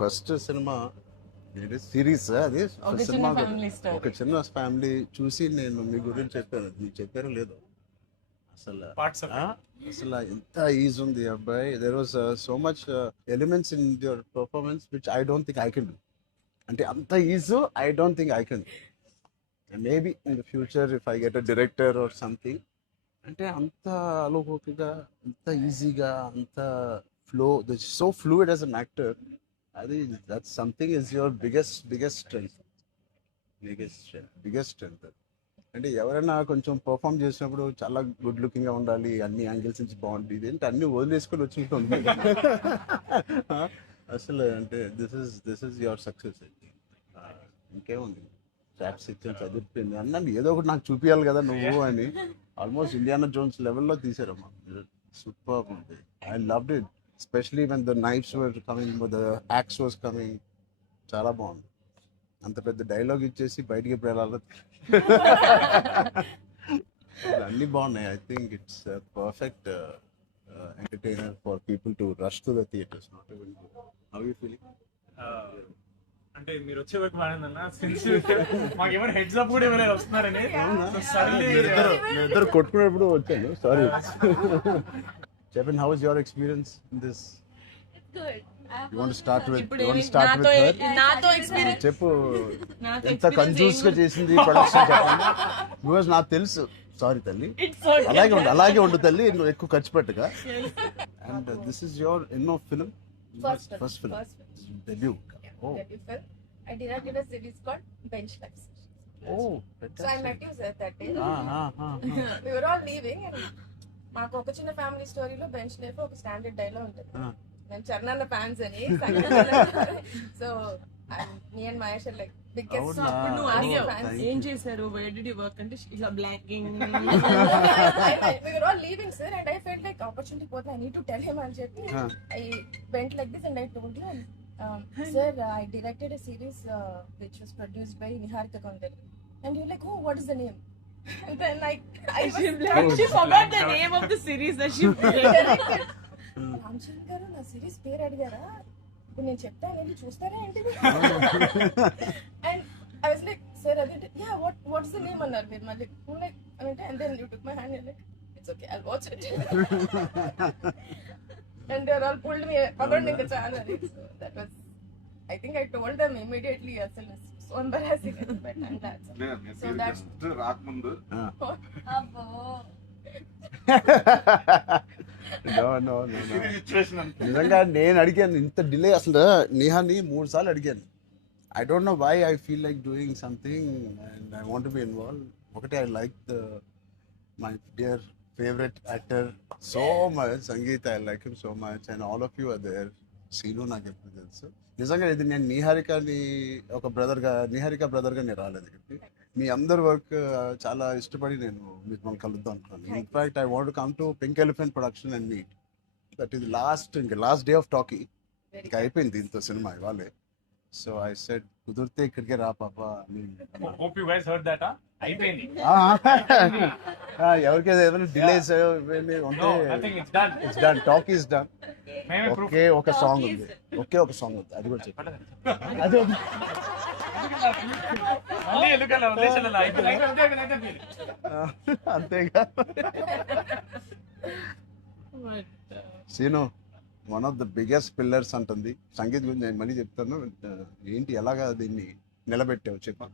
First cinema series అది cinema ఒక చిన్న ఫ్యామిలీ చూసి నేను మీ గురించి చెప్పాను, మీకు చెప్పారో లేదో అసలు అసలు ఎంత ఈజ్ ఉంది అబ్బాయి. There was so much elements in your performance which I don't think I can do. అంటే అంత ease I don't think I can. Maybe in the future if I get a director or something, అంటే అంత అలోకిగా, అంత ఈజీగా, అంత flow, so fluid as an actor. అది that something is your biggest strength. అంటే ఎవరైనా కొంచెం పర్ఫామ్ చేసినప్పుడు చాలా గుడ్ లుకింగ్ గా ఉండాలి, అన్ని యాంగిల్స్ నుంచి బాగుంటుంది, ఏంటి అన్ని వదిలేసుకొని వచ్చినట్టుంది. అసలు అంటే దిస్ ఇస్ యువర్ సక్సెస్. ఇంకేముంది, చాప్స్ ఇచ్చాను, చదివిపోయింది అన్నాను, ఏదో ఒకటి నాకు చూపించాలి కదా నువ్వు అని. ఆల్మోస్ట్ ఇండియానా జోన్స్ లెవెల్లో తీసారమ్మా. సూపర్ ఉంది. I loved it, especially when the knives were coming, the axe was coming. చాలా బాగుంది. అంత పెద్ద డైలాగ్ ఇచ్చేసి బయటికి ఎప్పుడు వెళ్ళాలి. అన్ని బాగున్నాయి. I think it's perfect entertainer for people to rush to the theatres. Not even how you feeling? అంటే మీరు వచ్చే వరకు బాగుందన్న, మాకు ఏమైనా హెడ్స్ అప్ కూడా ఇవ్వలేదు వస్తున్నారని. ఇద్దరు కొట్టుకునేప్పుడు వచ్చాను, సారీ. చెప్పండి, how is your experience in this? You want to start with her? నాతో ఎక్స్పీరియన్స్ చెప్పు, ఎంత కన్ఫ్యూజ్ గా చేసింది ప్రొడక్షన్ చెప్పండి. బికాజ్ నాకు తెలుసు. సారీ తల్లి, అలాగే ఉండు తల్లి, నువ్వు ఎక్కువ ఖర్చు పెట్టగా. అండ్ దిస్ ఇస్ యువర్ ఎన్నో film? First film, debut. Oh, debut film. I directed a series called Bench Life. oh, So I met you sir that day. ah. We were all leaving and మాకు ఒక చిన్న family స్టోరీలో bench life ఒక standard dialogue ఉంటుంది. నేను Charan fans అని. So me and Mahesh like biggest. అప్పుడు నువ్వు అడిగావు ఏం చేశారు, వేర్ డిడ్ యు వర్క్ అంటే ఇలా blocking. We were all leaving sir and I felt like opportunity పోతే I need to tell him అని చెప్పి I went like this and I told him, sir, I directed a series which was produced by Niharika Kondali. And you're like, oh, what is the name? And then she forgot the name of the series that she directed. Ramachandra గారు నా series పేరు అడిగారా, ఇప్పుడు నేను చెప్తాను వెళ్ళి చూస్తారా ఏంటి? And I was like, sir అది యా వాట్స్ ద నేమ్ అన్నారు మీరు మళ్ళీ లైక్ అంటే. And then you took my hand like it's okay I'll watch it. and they all pulled me around in the channel. So that was, I think I told them immediately asal so embarrassing but and that's so that's raak mundu abbo no నిజంగా నేను అడిగాను ఇంత delay. అసలు నేహాని 3 సార్లు అడిగాను. I don't know why I feel like doing something and I want to be involve. ఒకటి I like my dear favorite actor so much, Sangeet, I like him so much and all of you are there. Seenu నాకు ఎప్పుడు తెలుసు. నిజంగా ఇది నేను నిహారికని ఒక బ్రదర్గా, నిహారిక బ్రదర్గా నేను రాలేదు ఇక్కడికి. మీ అందరి వర్క్ చాలా ఇష్టపడి నేను మిమ్మల్ని కలుద్దాం అనుకున్నాను. In fact I want come to pink elephant production and meet. That is last day of talkie. ఇంకా అయిపోయింది దీంతో సినిమా ఇవాళే. సో ఐ సెడ్ కుదిరితే ఇక్కడికే రా పాప అని. Hope you guys heard that. అయిపోయింది. ఎవరికైనా ఏమైనా delays No, I think it's done. It's done, talk is done. మేమే proof. ఒకే ఒక సాంగ్ ఉంది, అది కూడా చెప్పండి. అది మళ్ళీ ఎందుకలా ఉద్దేశాలు అయిపోయింది. అంతేగా. సీను one of the biggest pillars అంటుంది. సంగీత్ గురించి నేను మళ్ళీ చెప్తాను. ఏంటి ఎలాగా దీన్ని నిలబెట్టావు చెప్పు.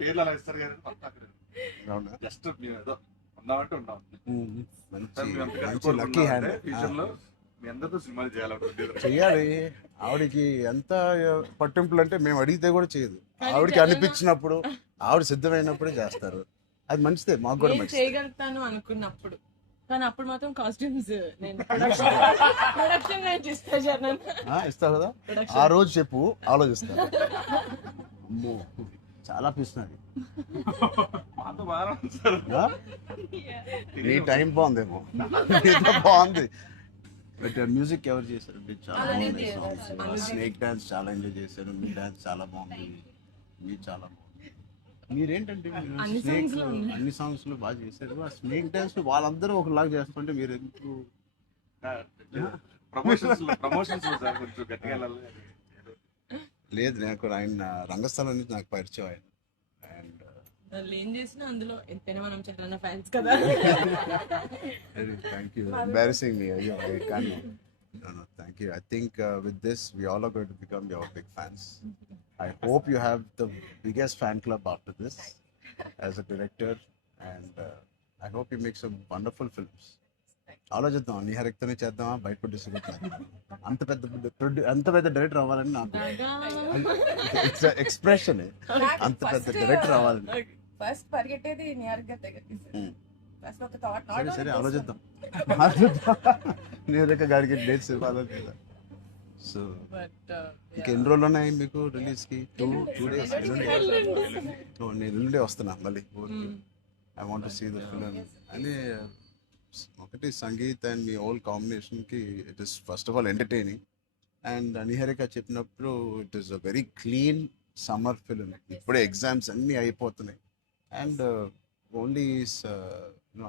పేర్లు అలా ఇస్తారు అవునా? జస్ట్ ఏదో ఉన్నామంటే ఉన్నాం. మంచి లక్కీ హ్యాండ్. ఫ్యూచర్ లో మీ అందరితో సినిమాలు చేయాలనుకుంటుంది. చెయ్యాలి. ఆవిడకి ఎంత పట్టింపులు అంటే మేము అడిగితే కూడా చేయదు. ఆవిడకి అనిపించినప్పుడు, ఆవిడ సిద్ధమైనప్పుడే చేస్తారు. అది మంచిదే, మాకు కూడా మంచిది. చేయగలుగుతాను అనుకున్నప్పుడు, కానీ అప్పుడు మాత్రం కాస్ట్యూమ్స్ నేను ప్రొడక్షన్ ఇస్తావు కదా. ఆ రోజు చెప్పు, ఆలోచిస్తా. అమ్మో చాలా పిస్తున్నది. మాతో బాగా సార్. నీ టైం బాగుందేమో, బాగుంది. బట్ మ్యూజిక్ ఎవరు చేశారు? చాలా బాగుంది సాంగ్స్. స్నేక్ డాన్స్ చాలా ఎంజాయ్ చేశారు. మీ డాన్స్ చాలా బాగుంది. మీరు చాలా బాగుంది. మీరేంటంటే స్నేక్ అన్ని సాంగ్స్ లో బాగా చేశారు. ఆ స్నేక్ డాన్స్ వాళ్ళందరూ ఒకలాగా చేస్తుంటే మీరు ఎందుకు ప్రమోషన్స్ సార్ కొంచెం గట్టిగా వెళ్ళాలి. లేదు నాకు ఆయన రంగస్థలం నుంచి నాకు పరిచయం ఆయన అండ్ వాళ్ళు ఏం చేసినా అందులో ఎంతైనా మనం చరణ్ ఫ్యాన్స్ కదా. థ్యాంక్ యూ ఎంబారసింగ్ మీ అయ్యో I can no thank you. I think with this we all are going to become your big fans. I hope you have the biggest fan club after this as a director and I hope you make some wonderful films. ఆలోచిద్దాం నిహారిక్తోనే చేద్దామా బయట producer అంత పెద్ద director అవ్వాలని నాకు it's expression అంత పెద్ద director అవ్వాలని ఫస్ట్ పరిగెట్టేది నియర్ గా దగ్గరికి ఫస్ట్ ఒక థాట్ సరే సరే ఆలోచిద్దాం నిహారిక గారికి డేట్స్ ఇవ్వాలని కదా. సో బట్ ఇంకెన్ని రోజులు ఉన్నాయి మీకు రిలీజ్ కి? Two days. నేను ఎల్లుండే వస్తున్నా మళ్ళీ ఊరికి. I want to see the film అని ఒకటి సంగీత్ అండ్ మీ ఓల్ కాంబినేషన్ కి it is first of all entertaining and Niharika చెప్పినప్పుడు it is a very clean summer film. ఇప్పుడే ఎగ్జామ్స్ అన్నీ అయిపోతున్నాయి and only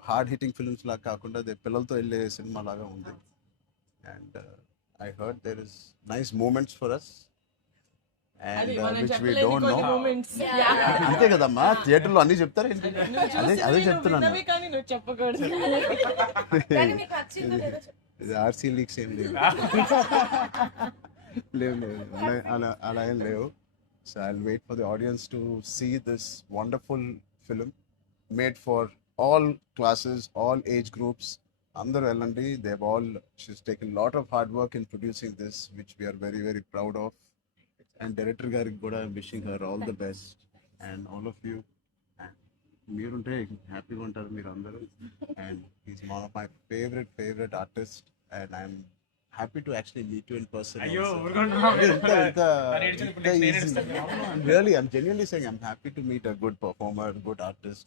hard hitting films లాగా కాకుండా అదే పిల్లలతో వెళ్ళే సినిమా లాగా ఉంది and I heard there is nice moments for us అది అండ్ మనం విచ్ వి చెప్పలేని డోంట్ కొన్ని నో. మూమెంట్స్. అంతే కదమ్మా, థియేటర్లో అన్ని చెప్తారు ఏంటి? అదే చెప్తున్నాను. కానీ నువ్వు చెప్పకూడదు. కానీ మీకు నచ్చిందో లేదో చెప్పు. ఇది ఆర్సీ లీక్స్ ఏం లేవు. లేవు అలా ఏం లేవు. So I will wait for the audience to see this wonderful film made for all classes, all age groups. అందరూ వెళ్ళండి. They all she's taken lot of hard work in producing this which we are very very proud of. And director గారికి కూడా wishing her all the best and all of you. మీరుంటే హ్యాపీగా ఉంటారు మీరు అందరూ. And is one of my favourite artist and I'm happy to actually meet you in person. అయ్యో Really, I'm genuinely saying I'm happy to meet a good performer, good artist,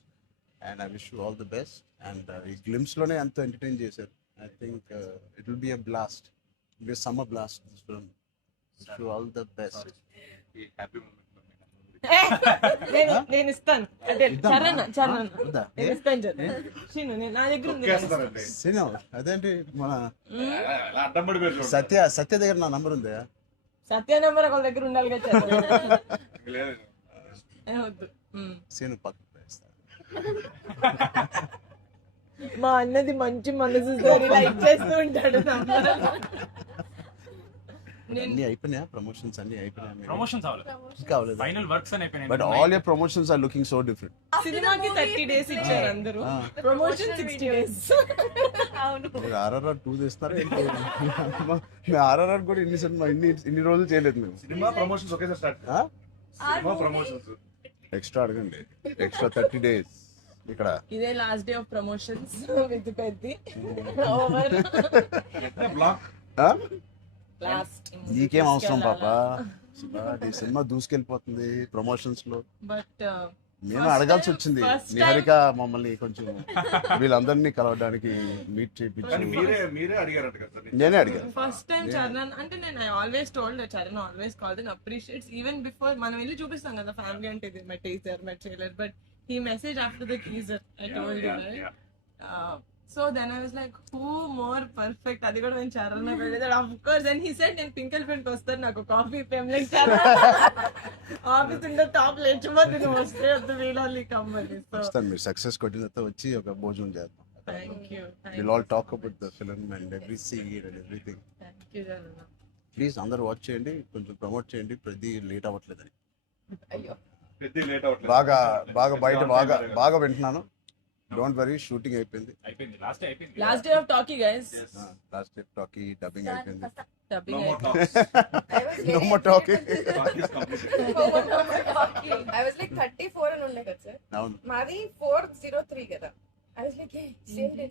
and I wish you all the best. And ఈ glimpse లోనే అంత entertain చేశారు. I think it will be a blast. It will be a summer blast this film. Wish you all the best. Happy moment నేను ఇస్తాను. అదే చరణ్ వద్దా? నేను ఇస్తాను చరణ్. శ్రీను, నా దగ్గర ఉంది. చేస్తారండి. సినిమా అదేంటి మన అడ్డం పడిపోయారు చూడండి. సత్య దగ్గర నా నంబర్ ఉందా? సత్య నెంబర్ ఒకళ్ళ దగ్గర ఉండాలి కదా చరణ్. లేదు. వద్దు. సీను పక్కన వేస్తా. మా అన్నది మంచి మనసు సార్, లైక్ చేస్తూ ఉంటాడు. అన్ని అయిపోయినాయా? ప్రమోషన్స్ అన్ని అయిపోయినాయా? ప్రమోషన్స్ అవ్వలేదు, ఇంకా అవ్వలేదు. ఫైనల్ వర్క్స్ అని అయిపోయినాయి. But all your promotions are looking so different. సినిమాకి 30 days ఇచ్చారు అందరూ, ప్రమోషన్ 60 days. మీరు RRR 2 తీస్తారా ఏంటి? మేము RRR కూడా ఇన్ని రోజులు చేయలేదు మేము. సినిమా ప్రమోషన్స్ ఒకేసారి స్టార్ట్. సినిమా ప్రమోషన్స్ ఎక్స్ట్రా అడగండి, ఎక్స్ట్రా 30 days ఇక్కడ. ఇదే last day of promotions with Peddi over black. Last. నీకేం అవసరం పాపా? ఈ సినిమా దూసుకెళ్ళిపోతుంది ప్రమోషన్స్ లో. బట్ నేను అడగాల్సి వచ్చింది. నిహారిక మమ్మల్ని కొంచెం వీళ్ళందరినీ కలవడానికి మీట్ కానీ చేయించి మీరే అడిగారంట కదా సార్. నేనే అడిగాను. ఫస్ట్ టైం చరణ్ అంటే నేను I always told Charan always called and appreciates even before మనం వెళ్ళి చూపిస్తాం కదా ఫ్యామిలీ అంటే ఇది my teaser my trailer, but he message after the teaser I told you right. So then I was like who more perfect, అది కూడా నేను చరణ్ వెళ్ళేది of course. And he said నేను పింకల్ పెయింట్ వస్తాను, నాకు coffee fame like Charan office ఉండే టాప్ లేచిపోతే నువ్వు వస్తే వద్దు వీళ్ళని కమ్మని. సో వస్తాను, మీరు సక్సెస్ కొట్టిన తర్వాత వచ్చి ఒక భోజనం చేద్దాం. Thank you We'll all talk about the film and every scene and everything. Charan. Please అందరూ వాచ్ చేయండి, కొంచెం ప్రమోట్ చేయండి. ప్రతి లేట్ అవ్వట్లేదని అయ్యో పెద్ద లేట్ అవ్వట్లేదు. బాగా బయట బాగా వింటున్నాను. డోంట్ వరీ, షూటింగ్ అయిపోయింది. అయిపోయింది, లాస్ట్ అయిపోయింది. Last day of talkie guys, last day talkie dubbing అయిపోయింది. డబ్బింగ్ No more అయిపోయింది. talks. I was No very- more talking. Talk is completed. I was like 34 అని ఉండే కదా సార్, అవును. మాది 403 కదా. I was like same day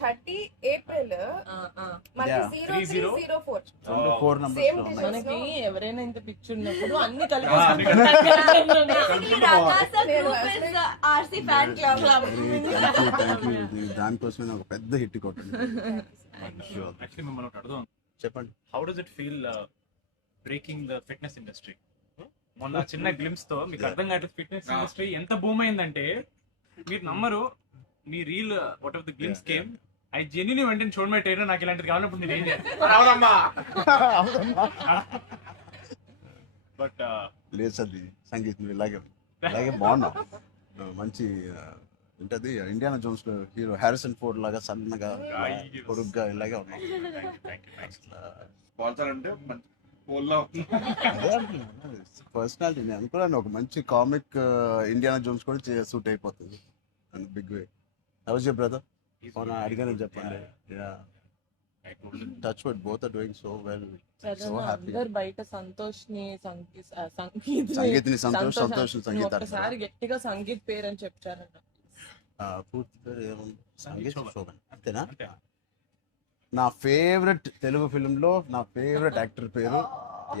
30 April మనకి Yeah. 0304 రెండు 4 numbers Same లో day. ఉన్నాయి. మనకి ఎవరైనా ఇంత పిక్చర్ ఉన్నప్పుడు అన్ని అన్ని RC fan club. Thank you. దానికోసమే ఒక పెద్ద హిట్ కొట్టండి. యాక్చువల్లీ మిమ్మల్ని ఒకటి అడుగుదాం. చెప్పండి. How does it feel breaking the fitness industry? మొన్న చిన్న గ్లిమ్స్ తో మీకు అర్థం కావట్లేదు ఫిట్నెస్ ఇండస్ట్రీ ఎంత బూమ్ అయిందంటే మీరు నమ్మరు. మీ reel what of the glimpse came I genuinely వెంటనే చూడమే ట్రైనర్ నాకు ఇలాంటిది కావాలన్నప్పుడు నేను ఏం చేయాలి బట్ లేదు సార్ సంగీతం ఇలాగే ఇలాగే బాగున్నావు మంచి ఏంటది ఇండియానా జోన్స్ లో హీరో హ్యారిసన్ ఫోర్డ్ లాగా సన్నగా పొడుగ్గా ఇలాగే ఉన్నావు స్పాన్సర్ అంటే మంచి పోల్లా పర్సనాలిటీ నేను అనుకున్నాను ఒక మంచి కామిక్ ఇండియానా జోన్స్ కూడా సూట్ అయిపోతుంది big way house your brother అడిగానని చెప్పండి touch wood both are doing so well so happy అందరు బయట సంతోష్ ని సంగీత్ని సంతోష్ సంగీత ఒకసారి గట్టిగా సంగీత్ పేరు అని చెప్పారంట. పూర్తి పేరు ఏముంది సంగీత్ శోభన్ అంతేనా నా ఫేవరెట్ తెలుగు ఫిల్మ్లో నా ఫేవరెట్ యాక్టర్ పేరు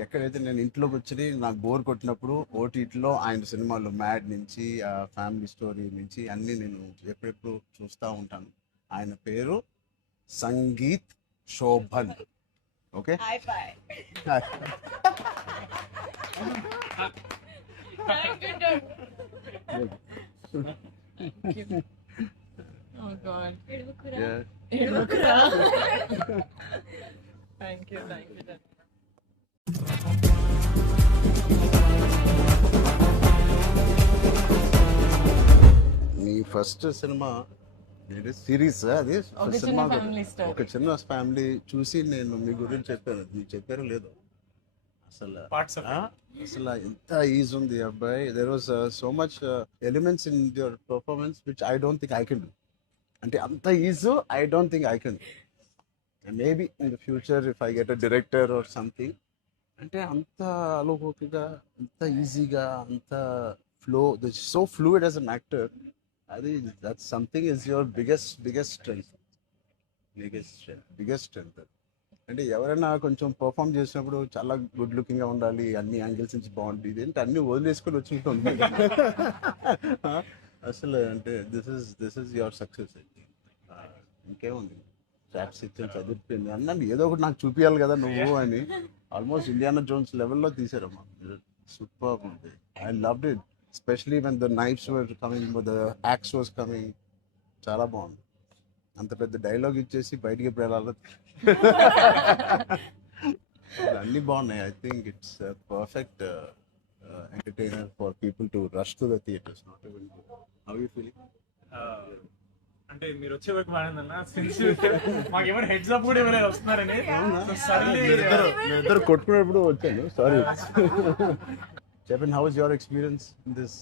ఎక్కడైతే నేను ఇంట్లోకి వచ్చి నాకు బోర్ కొట్టినప్పుడు ఓటీటీలో ఆయన సినిమాలు మ్యాడ్ నుంచి ఫ్యామిలీ స్టోరీ నుంచి అన్నీ నేను ఎప్పుడెప్పుడు చూస్తూ ఉంటాను. ఆయన పేరు Sangeeth Shobhan. Okay Oh God. Yeah. Thank you. మీ ఫస్ట్ సినిమా సిరీస్ అది ఒక ఫస్ట్ చిన్న సినిమా family story. ఒక చిన్న ఫ్యామిలీ చూసి నేను మీ గురించి చెప్పాను. మీకు చెప్పారో లేదు అసలు పార్ట్స్ ఆఫ్ అసలు ఎంత ఈజీ ఉంది అబ్బాయి. There was so much elements in your performance which I don't think I can do. అంటే అంత easy I don't think I can. Maybe in the future if I get a director or something అంటే అంత అలోకిగా అంత ఈజీగా అంత flow so fluid as an actor. అది that something is your biggest strength. అంటే ఎవరైనా కొంచెం పర్ఫామ్ చేసినప్పుడు చాలా గుడ్ లుకింగ్ గా ఉండాలి, అన్ని యాంగిల్స్ నుంచి బాగుంటుంది, ఇదేంటి అన్ని వదిలేసుకొని వచ్చినట్టుంది. అసలు అంటే దిస్ ఇస్ యువర్ సక్సెస్. ఇంకేముంది ట్రాప్స్ ఇచ్చాను చదివిపోయింది అన్నాను ఏదో ఒకటి నాకు చూపించాలి కదా నువ్వు అని. ఆల్మోస్ట్ ఇండియానా జోన్స్ లెవెల్లో తీసారమ్మా. సూపర్ ఉంది. I loved it especially when the knives were coming, the axe was coming. చాలా బాగుంది. అంత పెద్ద డైలాగ్ ఇచ్చేసి బయటికి ఎప్పుడు వెళ్ళాలి. అన్నీ బాగున్నాయి. I think it's perfect entertainer for people to rush to the theatres. Not even how you feeling? అంటే మీరు వచ్చే వరకు మానేదన్నా మాకేమైనా హెడ్స్ అప్ కూడా ఇవ్వలేదు వస్తున్నారని. ఇద్దరు కొట్టుకునేప్పుడు వచ్చాను. సారీ. చెప్పండి, how is your experience in this?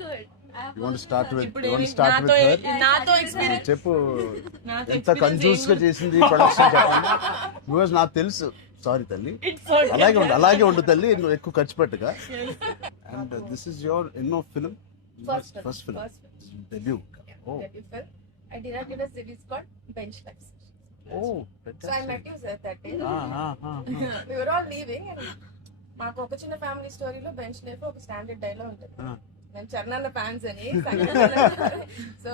Good. You want to start with ఇప్పుడు you want to start with her? నాతో ఎక్స్పీరియన్స్ చెప్పు ఎంత కన్ఫ్యూజ్ గా చేసింది ప్రొడక్షన్ చెప్పండి. బికాజ్ నాకు తెలుసు. సారీ తల్లి, అలాగే ఉండు తల్లి, నువ్వు ఎక్కువ ఖర్చు పెట్టగా. అండ్ దిస్ ఇస్ యువర్ ఎన్నో film? First film debut. Oh. Debut film. I directed a series called Bench Life. Oh, So I met you sir that day. ah. We were all leaving and మాకు ఒక చిన్న family స్టోరీలో bench life ఒక standard dialogue ఉంటుంది. మేము Charan fans అని. So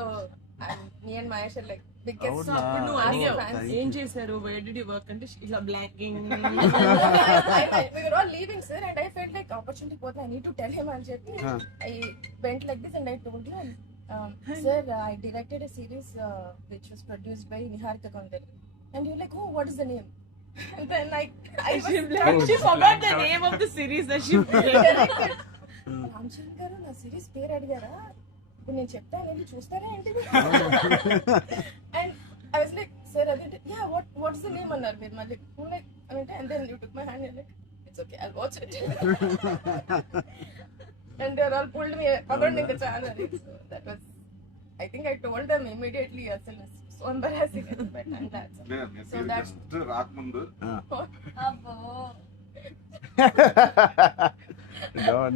me and Mahesh like biggest. అప్పుడు నువ్వు Oh, అడిగావు thank ఏం you. చేశారు, వేర్ డిడ్ యు వర్క్ అంటే ఇలా blocking. We were all leaving sir and I felt like opportunity పోతే I need to tell him అని చెప్పి I went like this and I told him, sir, I directed a series which was produced by Niharika Kondal. And you're like, oh, what is the name? And then she forgot the name of the series that she directed. Ramachandra గారు నా series పేరు అడిగారా, ఇప్పుడు నేను చెప్తాను వెళ్ళి చూస్తారా ఏంటిది? And I was like sir అదే యా వాట్స్ ద నేమ్ అన్నారు మీరు మళ్ళీ లైక్ అంటే and then you took my hand like it's okay I'll watch it. And they all pulled me according to the channel. So that was, I think I told them immediately అసలు so embarrassing. But and that's so that's రాకముందు అబ్బో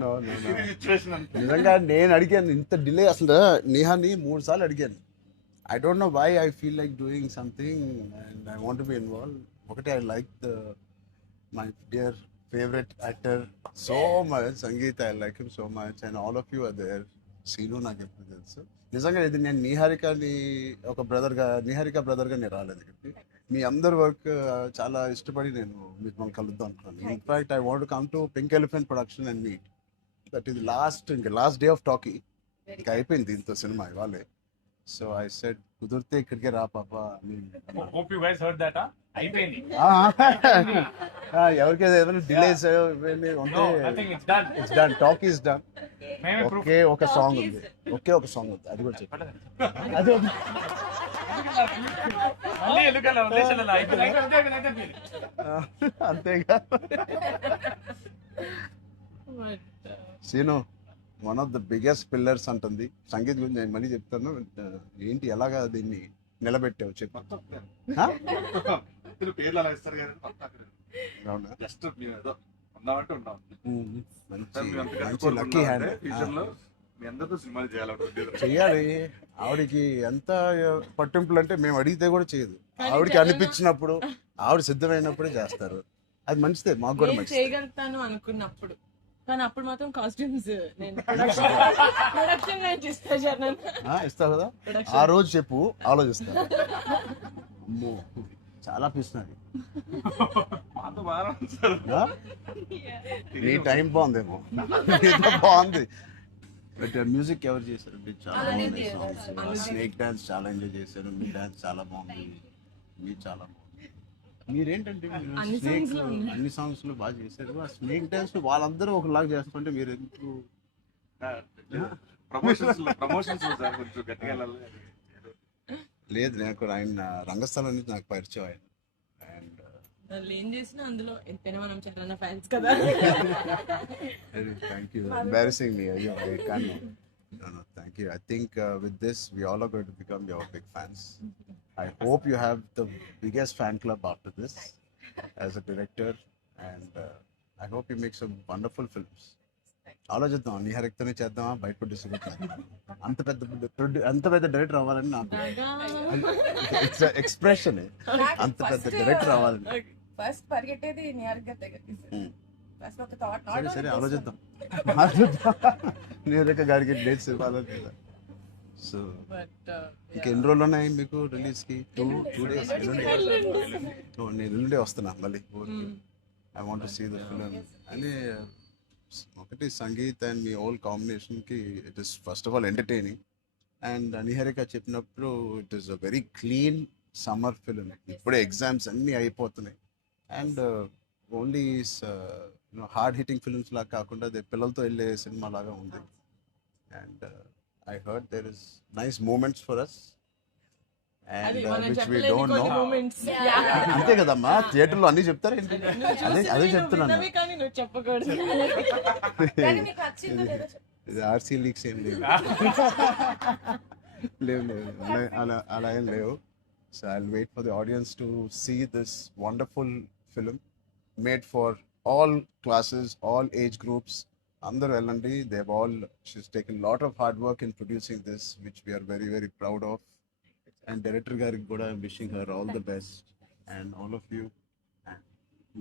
No. Situation అంతా నిజంగా నేను అడిగాను ఇంత delay. అసలు నేహాని 3 సార్లు అడిగాను. I don't know why I feel like doing something and I want be involve. ఒకటి I like my dear favourite actor so much, Sangeeth. I like him so much and all of you are there. Seenu నాకు ఎప్పుడు తెలుసు. నిజంగా ఇది నేను నిహారిక బ్రదర్గా నేను రాలేదు ఇక్కడికి. మీ అందరి వర్క్ చాలా ఇష్టపడి నేను మీకు కలుద్దాం అనుకున్నాను. In fact I want come to pink elephant production and meet. That is last day of talkie. ఇంకా అయిపోయింది దీంతో సినిమా ఇవాళే. సో ఐ సెడ్ కుదిరితే ఇక్కడికే రా పాప అని hope you guys heard that అయిపోయింది. ఎవరికి ఏదైనా delays no nothing, it's done. It's done, talk is done. మేమే ప్రూఫ్. ఒకే ఒక సాంగ్ ఉంది, ఒకే ఒక సాంగ్ ఉంది, అది కూడా చెప్పు. అది వద్దు. మళ్ళీ ఎందుకలా వదిలేసాను, అయిపోయింది. అంతేగా. But, సీను one of the biggest pillars అంటుంది సంగీత్ గురించి. నేను మళ్ళీ చెప్తాను, ఏంటి ఎలాగా దీన్ని నిలబెట్టావు చెప్పు. పేర్లు అలా ఇస్తారు కానీ అవునా? జస్ట్ మేము ఏదో ఉన్నామంటే ఉన్నాం. మంచి లక్కీ హ్యాండ్. ఫ్యూచర్ లో మీ అందరితో సినిమాలు చేయాలనుకుంటే చెయ్యాలి. ఆవిడకి ఎంత పట్టింపులు అంటే మేము అడిగితే కూడా చేయదు. ఆవిడకి అనిపించినప్పుడు, ఆవిడ సిద్ధమైనప్పుడే చేస్తారు. అది మంచిదే, మాకు కూడా నేను మంచిది. చేయగలుగుతాను అనుకున్నప్పుడు, కానీ అప్పుడు మాత్రం కాస్ట్యూమ్స్ నేను ప్రొడక్షన్ నుంచి ఇస్తా జర్నల్. ఇస్తావు కదా, ఆ రోజు చెప్పు, ఆలోచిస్తా. అమ్మో చాలా పిస్తున్నది. మాతో బాగా సార్. నీ టైం బాగుందేమో, నీతో బాగుంది. బట్ మ్యూజిక్ ఎవరు చేశారు? చాలా బాగుంది సాంగ్స్. స్నేక్ డాన్స్ చాలా ఎంజాయ్ చేశారు. మీ డాన్స్ చాలా బాగుంది. మీ చాలా బాగుంది. మీరేంటంటే మీరు అన్ని స్నేక్ songs లో ఉన్నాయి. అన్ని సాంగ్స్ లో బాగా చేశారు. ఆ స్నేక్ డాన్స్ వాళ్ళందరూ ఒకలాగా చేస్తుంటే మీరు ఎందుకు? ప్రమోషన్స్ సార్ కొంచెం గట్టిగా వెళ్ళాలి. లేదు, నాకు ఆయన రంగస్థలం నుంచి నాకు పరిచయం ఆయన. అండ్ వాళ్ళు ఏం చేసినా అందులో ఎంతైనా మనం చాలా ఫ్యాన్స్ కదా. Thank you. Embarrassing me. అయ్యో I can. No, thank you. I think with this, we all are going to become your big fans. I hope you have the biggest fan club after this as a director, and I hope you make some wonderful films. ఆలోచిద్దాం, నిహారిక్తోనే చేద్దామా, బయట distribute అంత పెద్ద director అవ్వాలని నాకు expression. అంత పెద్ద director అవ్వాలని. ఫస్ట్ పరిగెట్టేది నియర్ గా దగ్గరికి. ఫస్ట్ ఒక థాట్ సరే సరే ఆలోచిద్దాం. నిహారిక గారికి డేట్స్ ఇవ్వాలి. సో బట్ ఇంకెన్ని రోజులు ఉన్నాయి మీకు రిలీజ్ కి? Two days. నేను ఎల్లుండే వస్తున్నా మళ్ళీ. I want to see the film అని. ఒకటి సంగీత్ అండ్ మీ ఓల్ కాంబినేషన్ కి it is first of all entertaining. And Niharika చెప్పినప్పుడు it is a very clean summer film. ఇప్పుడే ఎగ్జామ్స్ అన్నీ అయిపోతున్నాయి. And only hard hitting films లాగా కాకుండా అది పిల్లలతో వెళ్ళే సినిమా లాగా ఉంది. And I heard there is nice moments for us, and అది మనం which we చెప్పలేని don't కొన్ని know. moments. అంతే కదమ్మా, థియేటర్లో అన్ని చెప్తారు ఏంటి? అదే చెప్తున్నాను. విన్నవి కానీ నువ్వు చెప్పకూడదు. కానీ మీకు నచ్చిందో లేదో చెప్పు. ఇది ఆర్సీ లీక్స్ ఏం లేవు. లేవు అలా ఏం లేవు. So I will wait for the audience to see this wonderful film made for all classes, all age groups. అందరూ వెళ్ళండి. They've all she's taken lot of hard work in producing this, which we are very very proud of. And director గారికి కూడా wishing her all the best. And all of you,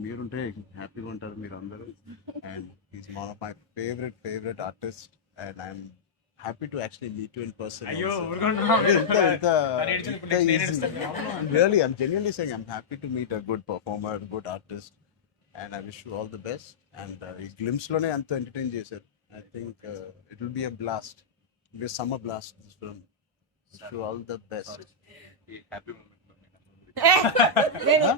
మీరుంటే హ్యాపీగా ఉంటారు మీరు అందరూ. And is one of my favourite artist. And I'm happy to actually meet you in person. అయ్యో ఊరుకుంటున్నాం. Really, I'm genuinely saying I'm happy to meet a good performer, good artist, and I wish you all the best. And ఈ glimpse లోనే అంత entertain చేశారు. I think it will be a blast. It will be a summer blast, this film. Wish you all the best. ఈ happy moment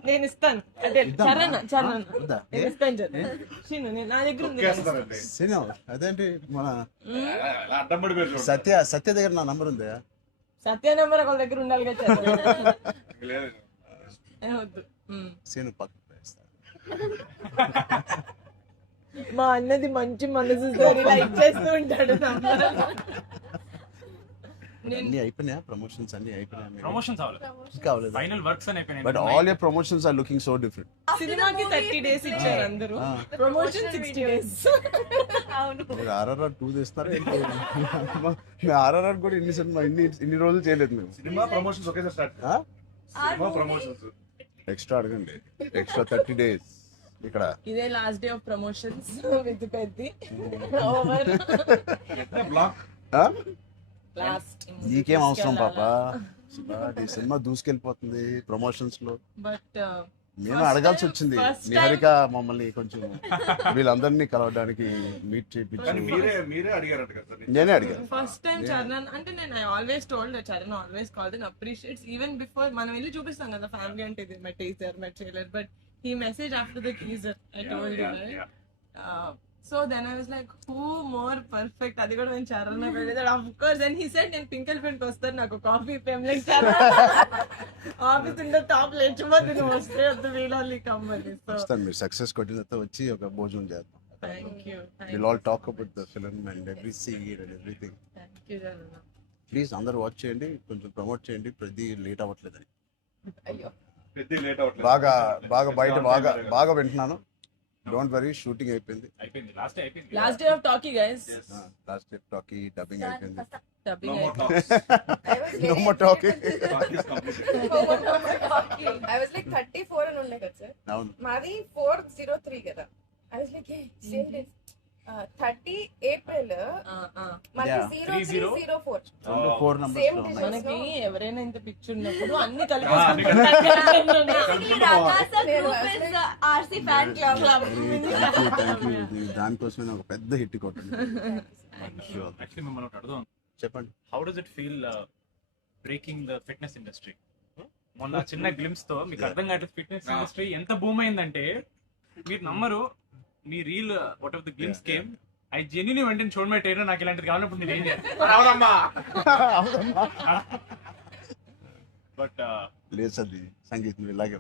నేను ఇస్తాను. అంటే ఇద్దామా? చరణ్ వద్దా? నేను ఇస్తాను చరణ్. శ్రీను, నా దగ్గర ఉంది. తొక్కేస్తారండి. సినిమా అదేంటి మన అలా అడ్డం పడిపోయారు చూడండి. సత్య దగ్గర నా నంబర్ ఉందా? సత్య నెంబర్ ఒకళ్ళ దగ్గర ఉండాలి కదా చరణ్. లేదు. వద్దు. సీను పక్కన వేస్తాను. మా అన్నది మంచి మనసుతో లైక్ చేస్తూ ఉంటాడు. అన్ని అయిపోయినాయా? ప్రమోషన్స్ అన్ని అయిపోయినాయా? ప్రమోషన్స్ అవ్వాలి, ఇంకా అవ్వలేదా? ఫైనల్ వర్క్స్ అని అయిపోయినాయి. But all your promotions are looking so different. సినిమాకి 30 days ఇచ్చారు అందరూ, ప్రమోషన్ 60 days. మీరు RRR 2 చేస్తున్నారు ఏంటి? మేము RRR కూడా ఇన్ని రోజులు చేయలేదు మేము. సినిమా ప్రమోషన్స్ ఒకేసారి స్టార్ట్. సినిమా ప్రమోషన్స్ ఎక్స్ట్రా అడగండి, ఎక్స్ట్రా 30 days ఇక్కడ. ఇదే last day of promotions with Peddi over. Black last నీకేం అవసరం పాప, ఈ సినిమా దూసుకెళ్ళిపోతుంది ప్రమోషన్స్ లో. బట్ మేము First అడగాల్సి time- వచ్చింది first time- నిహారిక మమ్మల్ని కొంచెం వీళ్ళందరినీ కలవడానికి మీట్ కానీ చేయించి మీరే అడిగారట కదా సార్ నేనే అడిగాను ఫస్ట్ టైం చరణ్ అంటే నేను I always told Charan always called and appreciates even before మనం వెళ్ళి చూపిస్తాం కదా ఫ్యామిలీ అంటే ఇది my teaser my trailer but he message after the teaser I told you so then I was like who more perfect అది కూడా నేను చరణ్ వెళ్ళేది of course then he said నేను పింక్ ఎలిఫెంట్ కి వస్తాను నాకు కాఫీ ఫేమ్ లైక్ ఆఫీస్ ఉండే top లేచిపోతే నువ్వు వస్తే వద్దు వీళ్ళని కమ్మని సో వస్తాను మీరు సక్సెస్ కొట్టిన తర్వాత వచ్చి ఒక భోజనం చేద్దాం thank you will all talk about the film and every scene and everything thank you Charan please అందరూ వాచ్ చేయండి కొంచెం ప్రమోట్ చేయండి ప్రతి లేట్ అవ్వట్లేదని అయ్యో పెద్ద లేట్ అవ్వట్లేదు బాగా బాగా బయట బాగా వింటున్నాను డోంట్ వరీ షూటింగ్ అయిపోయింది అయిపోయింది లాస్ట్ అయిపోయింది last day of talkie guys last day talkie dubbing అయిపోయింది No dubbing more talks. No more talking. Talk is completed. I was like 34 అని ఉండే కదా సార్ అవును మాది 403 కదా I was like same days 30 April మనకి Yeah. 0304 రెండు ఫోర్ Oh. నంబర్స్ Same లో day. ఉన్నాయి మనకి ఎవరైనా ఇంత పిచ్చి ఉన్నప్పుడు అన్ని అన్ని RC fan club thank you దానికోసమే ఒక పెద్ద హిట్ కొట్టండి యాక్చువల్లీ మిమ్మల్ని ఒకటి అడుగుదాం చెప్పండి how does it feel breaking the fitness industry మొన్న చిన్న గ్లిమ్స్ తో మీకు అర్థం కావట్లేదు ఫిట్నెస్ ఇండస్ట్రీ ఎంత బూమ్ అయిందంటే మీరు నమ్మరు మీ reel what of the glimpse came I genuinely వెంటనే చూడమే ట్రైనర్ నాకు ఇలాంటిది కావాలన్నప్పుడు నేను ఏం చేస్తాను రావదమ్మా బట్ లేదు అది సంగీతం ఇలాగే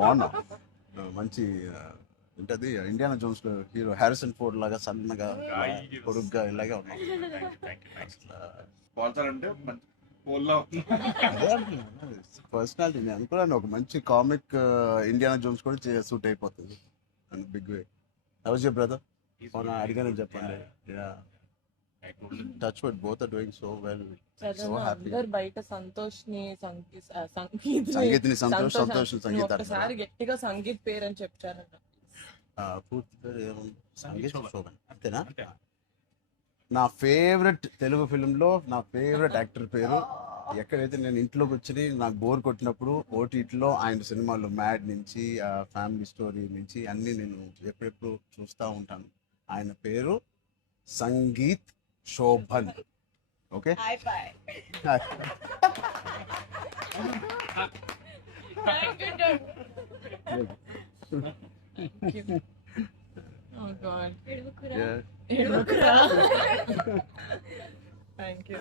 బాగున్నాం మంచి ఏంటది ఇండియానా జోన్స్ లో హీరో హ్యారిసన్ ఫోర్డ్ లాగా సన్నగా పొడుగ్గా ఇలాగే ఉన్నాం స్పాన్సర్ అంటే మంచి పోల్లో పర్సనాలిటీ నేను అనుకున్నాను ఒక మంచి కామిక్ ఇండియానా జోన్స్ కూడా సూట్ అయిపోతుంది big way house your brother అడిగానని చెప్పండి touch wood both are doing so well so happy అందరు బయట సంతోష్ ని సంగీత్ని సంతోష్ సంగీత ఒకసారి గట్టిగా సంగీత్ పేరు అని చెప్పారంట పూర్తి పేరు ఏముంది సంగీత్ శోభన్. శోభన్ అంతేనా అంతే నా ఫేవరెట్ తెలుగు ఫిల్మ్లో నా ఫేవరెట్ యాక్టర్ పేరు ఎక్కడైతే నేను ఇంట్లోకి వచ్చి నాకు బోర్ కొట్టినప్పుడు ఓటీటీలో ఆయన సినిమాలు మ్యాడ్ నుంచి ఫ్యామిలీ స్టోరీ నుంచి అన్నీ నేను ఎప్పుడెప్పుడు చూస్తూ ఉంటాను ఆయన పేరు Sangeeth Shobhan okay Oh God. Yeah. Thank you.